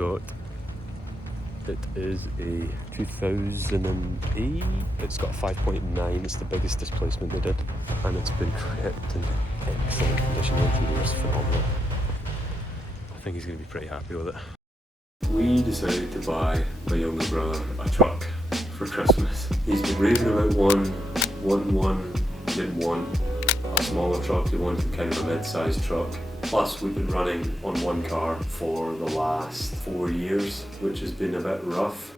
got. It is a 2008. It's got a 5.9. It's the biggest displacement they did, and it's been kept in excellent condition. The interior is phenomenal. I think he's going to be pretty happy with it. We decided to buy my younger brother a truck for Christmas. He's been raving about one, didn't want a smaller truck, he wanted kind of a mid-sized truck. Plus we've been running on one car for the last 4 years, which has been a bit rough.